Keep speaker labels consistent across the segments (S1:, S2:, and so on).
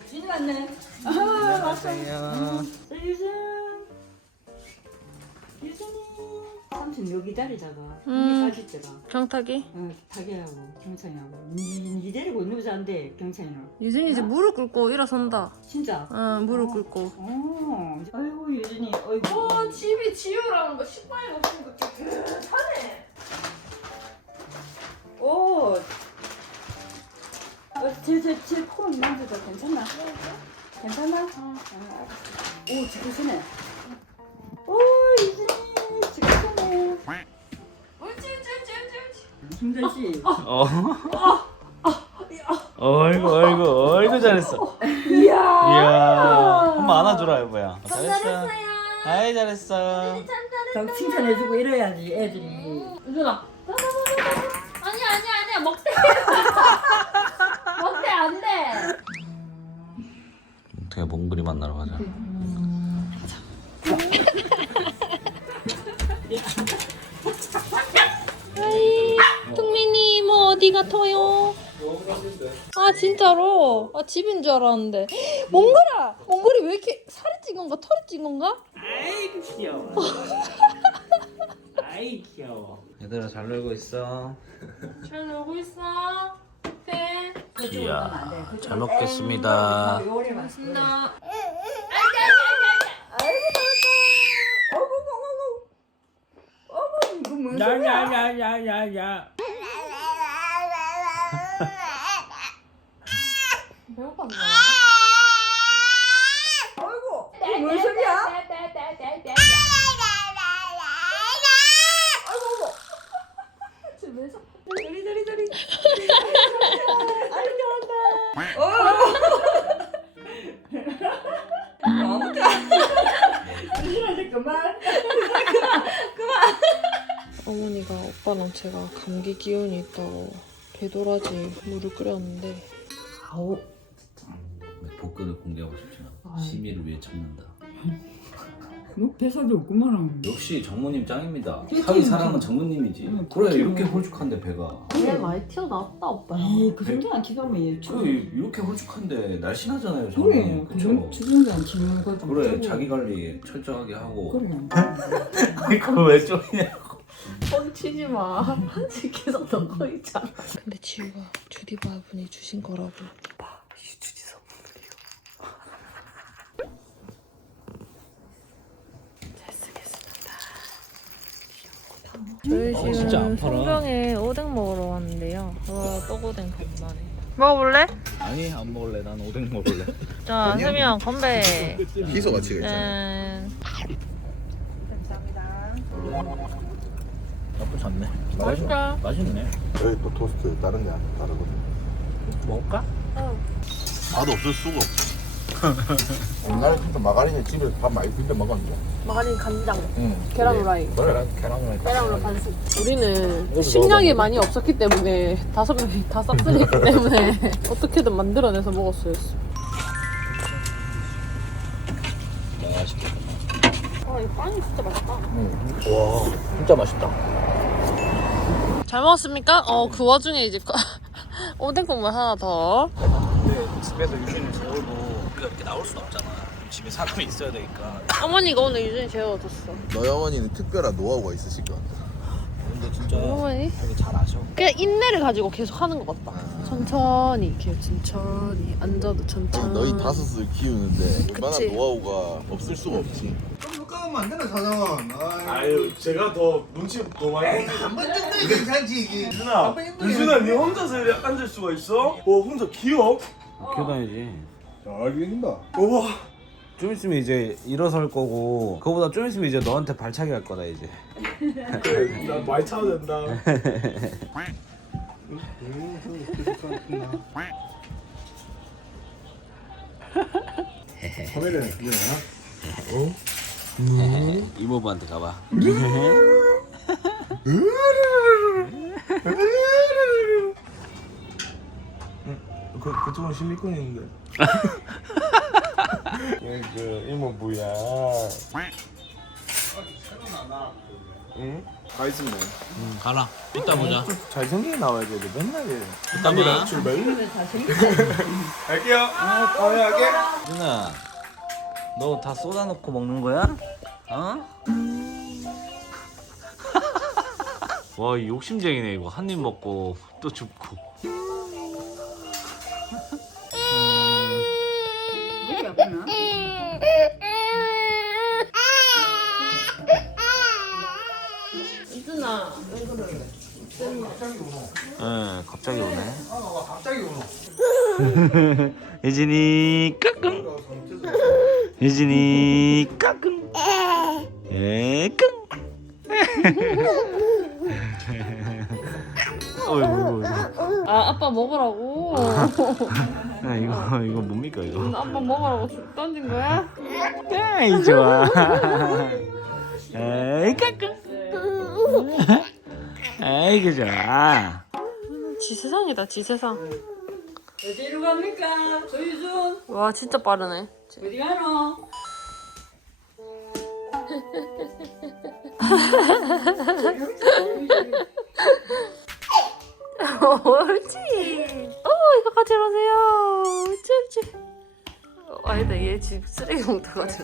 S1: 진이 왔네.
S2: 안녕하세요.
S1: 유준이. 삼촌 여기 기다리다가
S3: 음.
S1: 여기 가셨잖아.
S3: 경탁이?
S1: 타기하고 경찬이하고. 니 데리고 있는 거 안돼 경찬이는.
S3: 유진이 이제 무릎 꿇고 일어선다.
S1: 진짜.
S3: 무릎 꿇고.
S1: 아이고 유준이. 아이고.
S3: 집이 지우라는 거 식빵이 없으니까 깨끗하네.
S1: 오. 제 코 만져도 괜찮나? 괜찮나? 오 지그시네. 오 유준이 지그시네. 김전 씨.
S2: 어이구 잘했어.
S1: 이야.
S2: 한번 안아주라 여보야. 잘했어. 아이 잘했어.
S1: 좀 칭찬해주고 이래야지 애들이.
S3: 유준아. 아니야 먹대. 먹대 안 돼.
S2: 어떻게 몽글이 만나러 가자.
S3: 아이 뚱민이 뭐 어디 같아요? 아 진짜로? 아 집인 줄 알았는데. 몽글이 왜 이렇게 살이 찐 건가 털이 찐 건가?
S2: 아이고 귀여워. 아이 귀여워. 얘들아 잘 놀고 있어.
S3: 잘 놀고 있어. 네.
S2: 이야 잘 먹겠습니다.
S3: 고맙습니다.
S2: 야야야야야야.
S3: 배고팠나?
S1: 아이고 뭔 소리야?
S3: 집에서
S1: 저리. 아무튼 그만.
S3: 어머니가 오빠랑 제가 감기 기운이 있다고 배도라지 물을 끓였는데
S1: 아우
S2: 복근을 공개하고 싶지만 심의를 위해 참는다.
S1: 뭐 배사도 없구만.
S2: 역시 정모님 짱입니다.
S1: 그치,
S2: 사위
S1: 그치.
S2: 사랑은 정모님이지.
S1: 그래,
S2: 그래 이렇게 홀쭉한데 배가.
S3: 배 많이 튀어나왔다 오빠.
S1: 에이 그 정도 안 키가면 얘
S2: 그 이렇게 홀쭉한데 날씬하잖아요
S1: 그래
S2: 정모님.
S1: 그
S2: 그쵸?
S1: 정도 안 키면 그
S2: 그래 자기 관리 철저하게 하고.
S1: 그래.
S2: 그거 왜 쪼이냐고.
S3: 뻥치지 마. 한식 계속 넣고 있잖아. 근데 지우가 주디 바분이 주신 거라고. 봐, 주디 선물 이거. 잘 쓰겠습니다. 저희 지금
S2: 진짜 안 팔아.
S3: 송정에 오뎅 먹으러 왔는데요. 떡오뎅 간만에. 먹어볼래?
S2: 아니 안 먹을래. 난 오뎅 먹을래.
S3: 자, 수미 형 건배.
S4: 희소 같이 있잖아.
S3: 감사합니다.
S2: 나쁘지 않네.
S3: 맛있다.
S2: 맛있네.
S4: 여기 또 토스트 다른 데 다르거든.
S2: 먹을까?
S4: 맛 없을 수가 없어. 옛날에 진짜 마가린에 집에서 밥 많이 비벼 먹었는데.
S5: 마가린 간장,
S4: 응.
S5: 계란 후라이,
S2: 계란 후라이.
S5: 계란 후라이 반숙. 우리는 식량이 많이 없었기 때문에 5명이 다 싹쓸이했기 때문에 어떻게든 만들어내서 먹었어요.
S2: 맛있겠다.
S5: 아, 이 빵이 진짜 맛있다.
S2: 와 진짜 맛있다.
S3: 잘 먹었습니까? 그 와중에 이제 오뎅 국물 하나 더.
S2: 집에서 유진을 재우고 우리가 이렇게 나올 순 없잖아. 집에 사람이 있어야 되니까.
S3: 어머니가 오늘 유준이 재워줬어.
S4: 너희 어머니는 특별한 노하우가 있으실 것 같아.
S2: 근데 진짜
S3: 어머니?
S2: 되게 잘 아셔.
S3: 그냥 인내를 가지고 계속 하는 것 같다. 천천히 이렇게 천천히 앉아도 천천히.
S4: 너희 5을 키우는데 얼마나
S3: 그치.
S4: 노하우가 없을 수가 없지.
S6: 좀 까면 안 되나 사장은.
S7: 아유 제가 더 눈치 더 많이
S6: 한번 정도는 괜찮지 이게.
S7: 유준아
S6: 한번 정도는
S7: 유준아 니 혼자서 이렇게 앉을 수가 있어? 혼자 귀여워?
S2: 키워다니지.
S6: 잘 기른다.
S7: 우와
S2: 좀 있으면 이제 일어설 거고 그거보다 좀 있으면 이제 너한테 발차기 할 거다 이제.
S7: 그래 나 많이 차도 된다
S6: 카메라는 그냥
S2: 이모부한테 가봐.
S7: 그쪽은 실리콘 있는데 그 이모 뭐야
S6: 응? 가 있으면
S2: 가라. 이따 보자.
S6: 잘생기게 나와야지. 맨날
S2: 이따 봐.
S6: 출발.
S1: 잘생겼다.
S6: 갈게요. 다음에 갈게.
S2: 유준아, 너 다 쏟아놓고 먹는 거야? 어? 와, 이 욕심쟁이네 이거. 한 입 먹고 또 줍고.
S1: 목이 아프나?
S5: 이준아
S2: 응, 갑자기 오네.
S6: 갑자기 오노.
S2: 예진이 까꿍. 예진이 까꿍. 예, 끙. 어이구,
S5: 아 아빠 먹으라고
S2: 이거 뭡니까 이거?
S5: 아빠 먹으라고 쭉 던진 거야?
S2: 에이 좋아. 에이 까꿍. 에이 좋아.
S5: 지세상이다 지세상.
S1: 어디로 갑니까? 조유준
S5: 와 진짜 빠르네.
S1: 어디 가노?
S5: 옳지. 이거 가져가세요. 옳지. 아니다 얘 집 쓰레기 봉투 가져.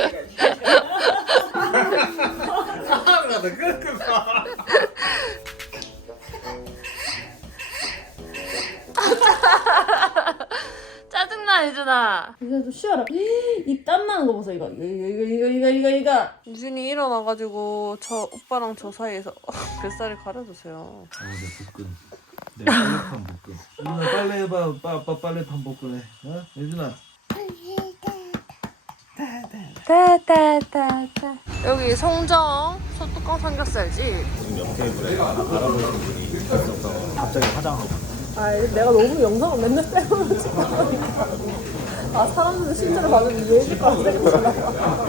S5: 짜증나 유준아. 이제 좀 쉬어라. 이 땀 나는 거 보소 이거. 이거. 유준이 일어나가지고 저 오빠랑 저 사이에서 뱃살을 가려주세요.
S7: 내 볶음. 내 빨래판 볶음. 유준아 빨래 해봐. 아빠 빨래판 볶음해. 어? 유준아.
S5: 따따따따. 여기 송정 소뚜껑 삼겹살지.
S2: 갑자기 화장하고.
S5: 아 내가 너무 영상을 맨날 빼면서 찍어보니까 아 사람들은 실제로 봐도 이해해줄 거라 생각하나.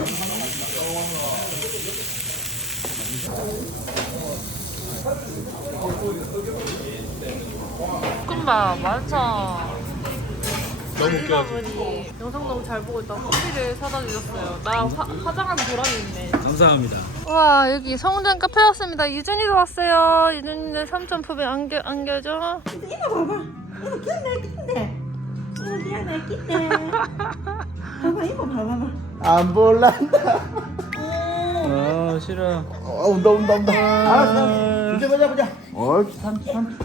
S5: 볶음밥 완성.
S2: 너무 웃겨.
S5: 어머니 영상 너무 잘 보고 있다가 커피를 사다 주셨어요. 나 화장한 보람이 있네.
S2: 감사합니다.
S5: 와 여기 성전 카페 왔습니다. 유준이도 왔어요. 유준이네 삼촌품에 안겨줘.
S1: 이거 봐봐. 이거 낀네. 이거 낀네. 봐봐 이거 봐봐.
S6: 안 볼란다.
S2: 아 싫어.
S6: 온다. 알았어. 이제 보자. 옳지. 삼.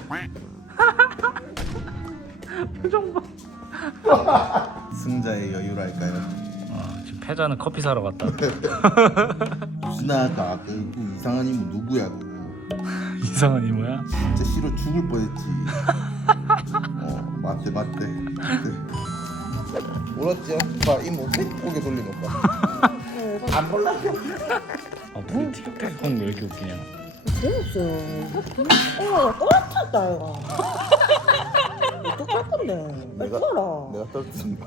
S2: 표정 봐.
S4: 승자의 여유랄까요?
S2: 지금 패자는 커피 사러 갔다.
S4: 유진아 아까 그 이상한 이모 누구야 그거?
S2: 이상한 이모야?
S4: 진짜 싫어 죽을 뻔했지. 맞대. 울었지? 봐 이모 고개 돌리면 봐. 안 볼라.
S2: 아, 둘이 티격태격 왜 이렇게 웃기냐?
S1: 엄마가 떨어졌다 이거. 어떡할 건데? 빨리 꺼라.
S4: 내가 떨어진다.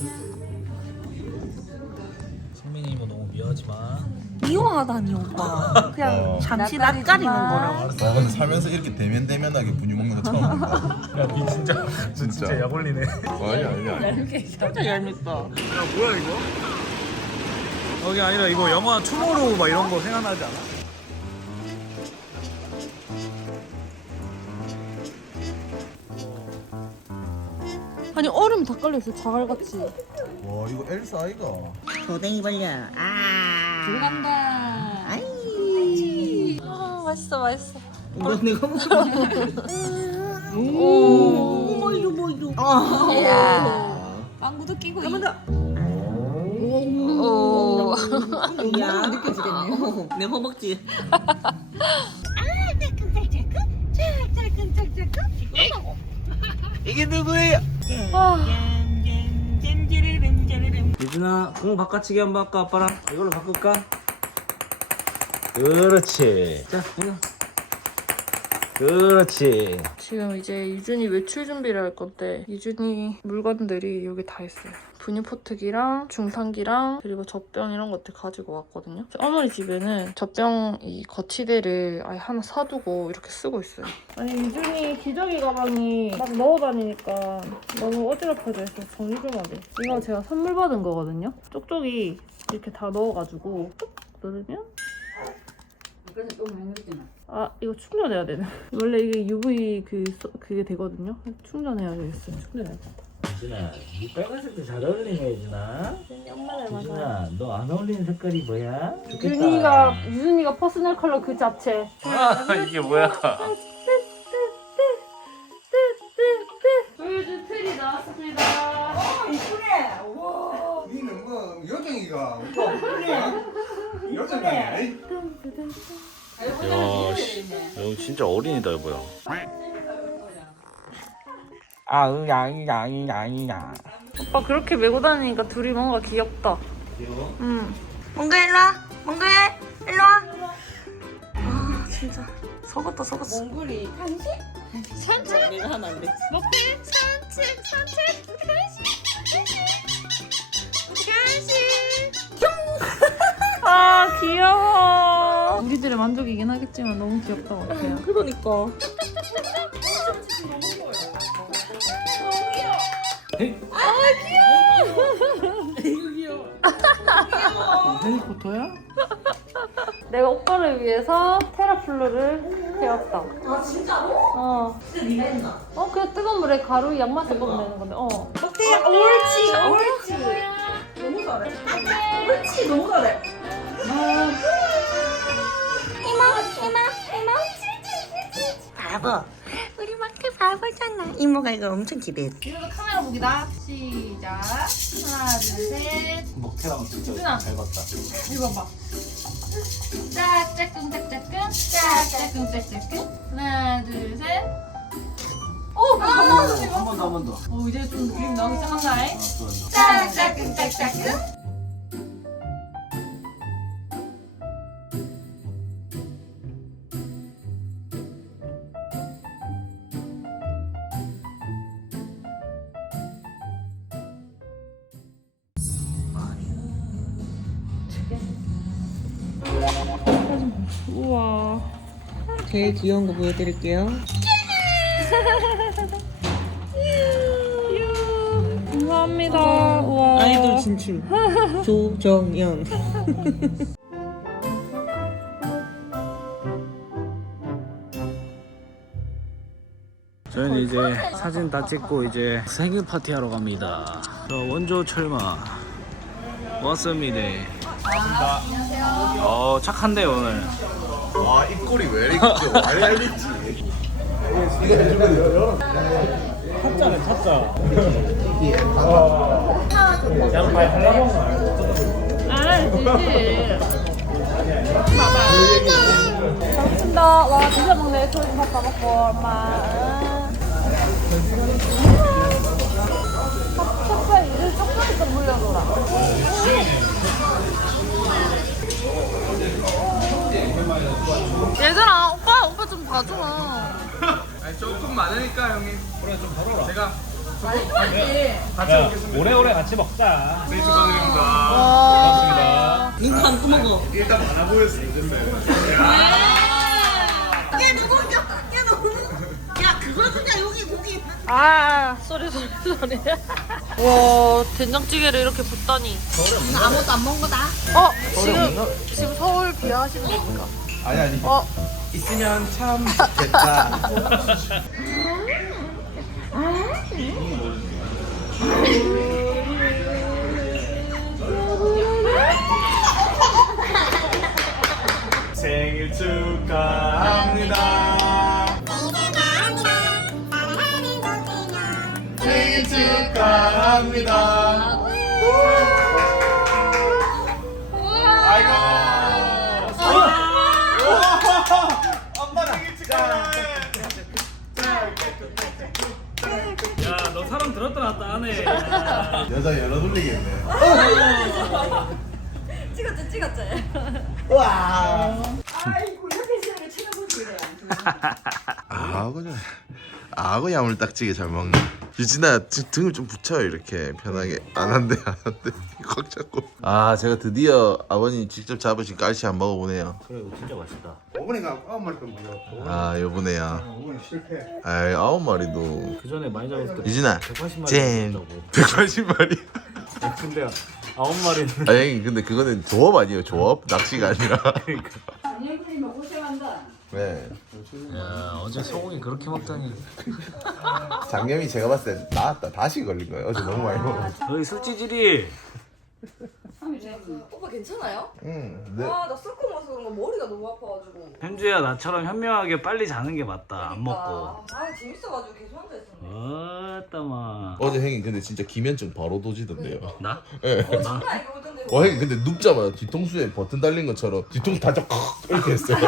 S2: 성민이 이모 너무 미워하지만.
S1: 미워하다니 오빠. 그냥 잠시 낯가리는 거라고.
S4: 나 근데 살면서 이렇게 대면대면하게 분유 먹는 거 처음 본다.
S2: 야, 니 진짜 진짜 약 올리네.
S4: 아니야.
S1: 진짜 얄밉다.
S2: 야, 뭐야 이거? 여기 아니라 이거 영화 투모로우 막 이런 거 생각나지 않아?
S5: 아니 얼음이 다 깔려있어 자갈같이.
S4: 와 이거 엘사 아이가.
S1: 고댕이 벌려. 들어간다. 아이.
S5: 맛있어.
S1: 이거 내가 먹어. 오. 이거.
S5: 이야.
S1: 빵구도 끼고. 한번
S5: 오.
S1: 야 느껴지겠네. 내 허벅지.
S2: 이게 누구예요? 유준아, 공 바꿔치기 한번 할까 아빠랑? 이걸로 바꿀까? 그렇지. 자, 이거. 그렇지.
S5: 지금 이제 유준이 외출 준비를 할 건데 유준이 물건들이 여기 다 있어요. 분유포트기랑 중탕기랑 그리고 젖병 이런 것들 가지고 왔거든요. 어머니 집에는 젖병 이 거치대를 아예 하나 사두고 이렇게 쓰고 있어요. 아니 유준이 기저귀 가방이 막 넣어 다니니까 너무 어지럽혀져 있어서 정리 좀 하게. 이거 제가 선물 받은 거거든요. 쪽쪽이 이렇게 다 넣어가지고 뚝 누르면
S1: 그래서 또 많이 넣었잖아.
S5: 아 이거 충전해야 되네. 원래 이게 UV 그게 되거든요. 충전해야 되겠어요. 충전해야겠다.
S7: 유진아, 이 빨간색도 잘 어울리네 유진아.
S5: 엄마 닮아서.
S7: 유진아, 너 안 어울리는 색깔이 뭐야? 좋겠다.
S5: 유준이가 퍼스널 컬러 그 자체.
S2: 아 이게 뭐야?
S5: 보여준 틀이 나왔습니다.
S1: 이쁘네. 와.
S6: 니는 뭐 요정이가 요정이 아니?
S2: 야, 여기 진짜 어린이다 여보야.
S5: 오빠 그렇게 메고 다니니까 둘이 뭔가 귀엽다.
S7: 귀여워?
S5: 응.
S3: 몽글 일로 와. 몽글 일로 와. 아 진짜 속았다 속았어.
S1: 몽골이 간식?
S5: 산책?
S1: 내가 하면 안 돼.
S5: 먹게 산책 아 귀여워. 우리들의 만족이긴 하겠지만 너무 귀엽다고 같아요.
S3: 그러니까.
S7: 해리포터야?
S5: 내가 오빠를 위해서 테라플루를 해왔다.
S3: 아 진짜로?
S5: 어.
S3: 진짜 네가 했나?
S5: 그냥 뜨거운 물에 가루 양만 섞으면 되는 건데.
S3: 어때? 옳지. 너무 잘해. 옳지 너무 잘해. 이모. 바보. 우리 마크 바보잖아. 이모가 이걸 엄청 기대했어.
S5: 이러면 카메라 보기다. 시작. 하나, 둘, 셋.
S7: 먹태랑 진짜
S5: 유진아.
S7: 잘 봤다.
S5: 이거 봐. 짝짝꿍 짝짝꿍 짝짝꿍 짝짝꿍. 하나, 둘, 셋. 오!
S7: 한 번 더.
S5: 이제 좀 그림 나오기 시작한다.
S7: 좋아.
S5: 짝짝꿍 짝짝꿍. 우와.
S3: 제일 귀여운 거 보여드릴게요.
S5: 감사합니다. 우와.
S3: 아이돌 진출. 조정연.
S2: 저희는 이제 사진 다 찍고 이제 생일 파티 하러 갑니다. 저 원조 철마 왔습니다. 안녕하세요. 착한데요 오늘.
S4: 와 입꼬리 왜 이렇게 많이 알겠지?
S7: 타짜네 타짜.
S5: 잘 먹습니다. 와, 진짜 먹네. 소리 밥 먹고, 엄마. 찹쌀 이를 조금 더 물려줘라. 얘들아, 오빠 좀 봐줘.
S6: 아니 조금 많으니까 형님.
S7: 그래 좀 벌어라.
S6: 제가
S7: 야, 오래오래 같이 먹자.
S6: 생일 축하드립니다.
S7: 고맙습니다.
S3: 누구 안 먹어?
S6: 일단 많아 보였으면 됐어요.
S3: 야 누구? 야 너무. 야 그거 주냐 여기 고기.
S5: 소리. 와, 된장찌개를 이렇게 붓다니.
S3: 아무것도 안 먹은 거다.
S5: 지금 서울 비하하시는 겁니까?
S6: 아니.
S5: 어.
S6: 있으면 참 좋겠다. 생일 축하합니다. 생일 축하합니다. 아이고. 엄마 생일 축하해.
S7: 야, 너 사람 들었다 놨다 하네.
S4: 여자 열어 돌리겠네.
S3: 찍었지.
S1: 아이고 이렇게 시간을 쳐다보지 그래.
S4: 아고 야물딱지게 잘 먹네. 유진아 등을 좀 붙여요 이렇게 편하게. 안 한대 꽉 잡고. 제가 드디어 아버님 직접 잡으신 깔치 한번 먹어보네요.
S7: 그래 이거 진짜 맛있다.
S6: 어머니가 9마리 건 뭐야?
S4: 요번에야.
S6: 어머니 실패.
S4: 9마리도.
S7: 그 전에 많이 잡았을 때
S4: 유진아
S7: 180마리
S4: 잼
S7: 잡았다고.
S4: 180마리.
S7: 근데 9마리는
S4: 형님 근데 그거는 조업 아니에요 조업? 낚시가 아니라.
S7: 그러니까.
S1: 안녕히 계세요.
S4: 네.
S2: 야 어제 소고기 그렇게 먹다니.
S4: 장염이 제가 봤을 때 나았다. 다시 걸린 거예요. 어제 너무 많이 먹었어.
S2: 너희 술찌질이.
S3: 오빠 괜찮아요?
S4: 응. 네.
S3: 아, 나 술 먹어서 그런가 머리가 너무 아파가지고.
S2: 현주야 나처럼 현명하게 빨리 자는 게 맞다. 안 먹고.
S3: 아, 재밌어가지고 계속 앉아 있었네.
S2: 어따마.
S4: 어제 형님 근데 진짜 기면증 바로 도지던데요.
S2: 나?
S4: 예.
S2: 나?
S3: 장난 이거 오던데.
S4: 형님 근데 눕자마자 뒤통수에 버튼 달린 것처럼 뒤통수 다져 이렇게 했어요.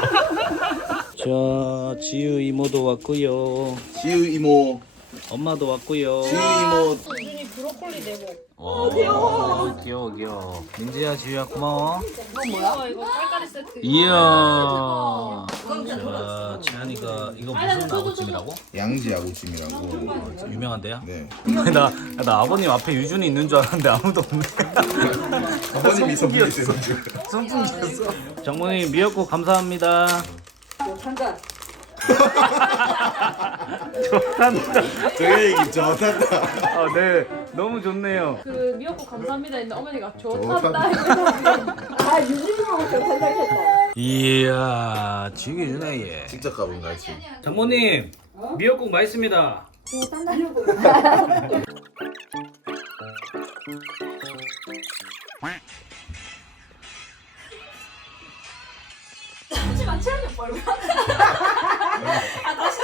S2: 자 지유 이모도 왔고요.
S4: 지우 이모.
S2: 엄마도 왔고요.
S4: 지우 이모.
S3: 유준이 브로콜리 내복.
S2: 귀여워 귀여워. 민지야 지유야 고마워.
S3: 이거 뭐야? 이거 깔깔이 세트.
S2: 이야. 자 지한이가 이거 무슨 아구찜이라고?
S4: 양지 아구찜이라고.
S2: 유명한데요?
S4: 네.
S2: 나 아버님 앞에 유준이 있는 줄 알았는데 아무도 없네.
S4: 아버님이 선풍기였어.
S2: 선풍기였어. 장모님 미역국 감사합니다.
S1: 한잔.
S2: 좋단다.
S4: 저 얘기 좋단다.
S2: 아, 네. 너무 좋네요.
S5: 그 미역국 감사합니다 했는데 어머니가
S4: 좋단다.
S5: 좋단다.
S1: 아 유진이하고 괜찮겠다.
S2: 이야, 죽이주네 얘.
S4: 직접 가본 거지.
S2: 장모님, 미역국 맛있습니다.
S3: 잠시만, 체온이 얼굴. 아, 다시.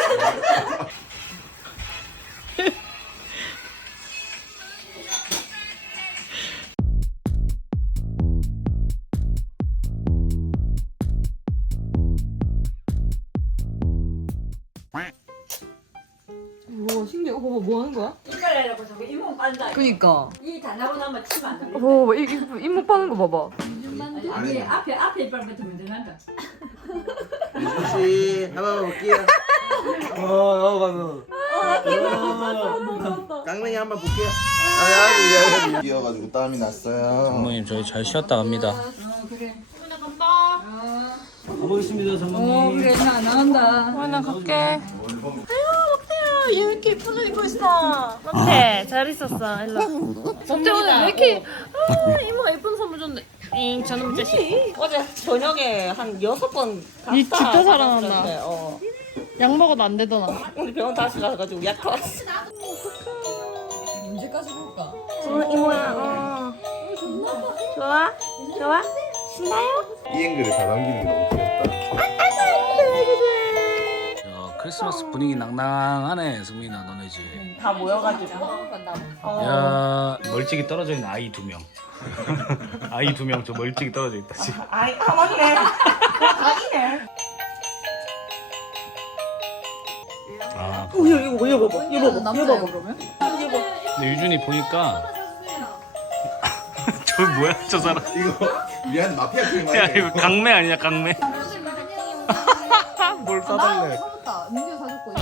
S1: 우와 신기해. 봐봐 뭐 하는 거야?
S8: 이빨내라고 저거 잇몸 빤다.
S3: 그니까.
S8: 이 다 나고 나면 치면 안 돼.
S5: 오, 잇몸 빠는 거 봐봐.
S8: 아니 앞에 이빨부터 먼저 난다.
S4: 유씨 한번 볼게요. 깡맹이 한번 볼게요. 아, 뛰어가지고 땀이 났어요.
S2: 장모님 저희 잘 쉬었다 갑니다.
S1: 그래.
S2: 가보겠습니다, 장모님.
S1: 그래 나 나간다.
S5: 나 갈게. 얘 왜 이렇게 예쁜 옷 입고 있어? 막대 잘 있었어. 일로. 막대 오늘 왜 이렇게 이모가 예쁜 선물 줬네. 저놈 자식.
S3: 어제 저녁에 한 6번
S5: 니 진짜 살아난다.
S3: 어.
S5: 약 먹어도 안 되더나.
S3: 우리 병원 다시 가가지고 약 타왔어.
S1: 언제까지 볼까?
S5: 이모야. 좋아? 좋아? 신나요?
S4: 이 앵글을 다 남기는 게 너무 귀엽다.
S2: 야, 크리스마스 분위기 낭낭하네, 승민아, 너네 집.
S3: 다 모여가지고.
S2: 야, 멀찍이 떨어져 있는 아이 2명. 아이 2명 저 멀찍이 떨어져 있다 지금.
S3: 아이, 아, 맞네. 아니네.
S2: 아,
S3: 이거 봐봐. 이거 봐봐.
S1: 그러면?
S2: 근데 유준이 보니까 저 뭐야 저 사람?
S4: 이거 미안 마피아 게임
S2: 야
S4: 아니야?
S2: 이거 강매 아니야 강매? 뭘 사달래?
S1: 민규 사줬고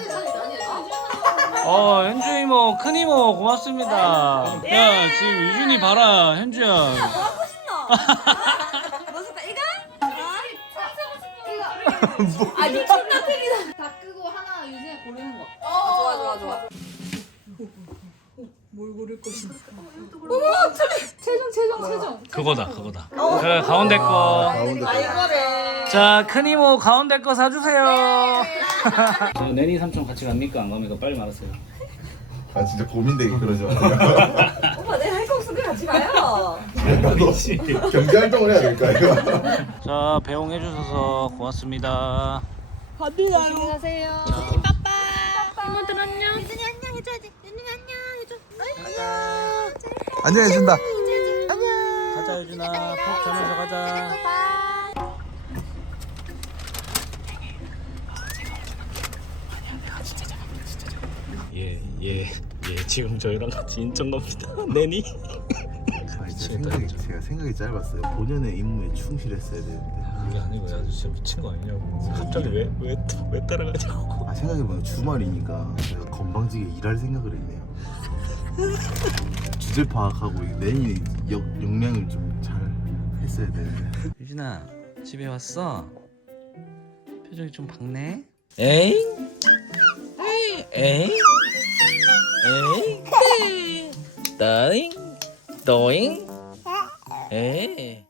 S2: 현주 이모 큰 이모 고맙습니다. 야 지금 유준이 봐라 현주야.
S3: 아, 미쳤나 틀리다.
S1: 다 끄고 하나 유진이 고르는 거.
S3: 좋아.
S1: 뭘 고를 것인가? 최종.
S2: 그거다. 그 가운데 거.
S3: 아, 이거래.
S2: 자 큰 이모 가운데 거 사주세요. 저 내니 삼촌 같이 갑니까 안 갑니까 빨리 말하세요.
S4: 아 진짜 고민되게 그러지 마세요.
S3: 오빠 내가 할 거 없으면 같이 가요.
S4: 나도 경제 활동을 해야 될까 이거.
S2: 자 배웅해 주셔서 고맙습니다.
S3: 조심히 가세요.
S5: 이모들 안녕.
S3: 유진이 안녕 해줘야지. 유진이 안녕 해줘.
S4: 안녕해준다.
S2: 가자 유준아 푹 자면서 가자. 예, 지금 저희랑 같이 인천 갑니다. 내니?
S4: 제가 생각이 짧았어요. 본연의 임무에 충실했어야 되는데.
S2: 그게 아니고 야 진짜 미친 거 아니냐고. 갑자기 왜 따라가냐고.
S4: 아 생각해보면 주말이니까 제가 건방지게 일할 생각을 했네요. 주제 파악하고 내일 역량을 좀 잘 했어야 되는데.
S2: 유진아 집에 왔어? 표정이 좀 밝네? 에잉? 에잉? 따잉? 너잉? 에이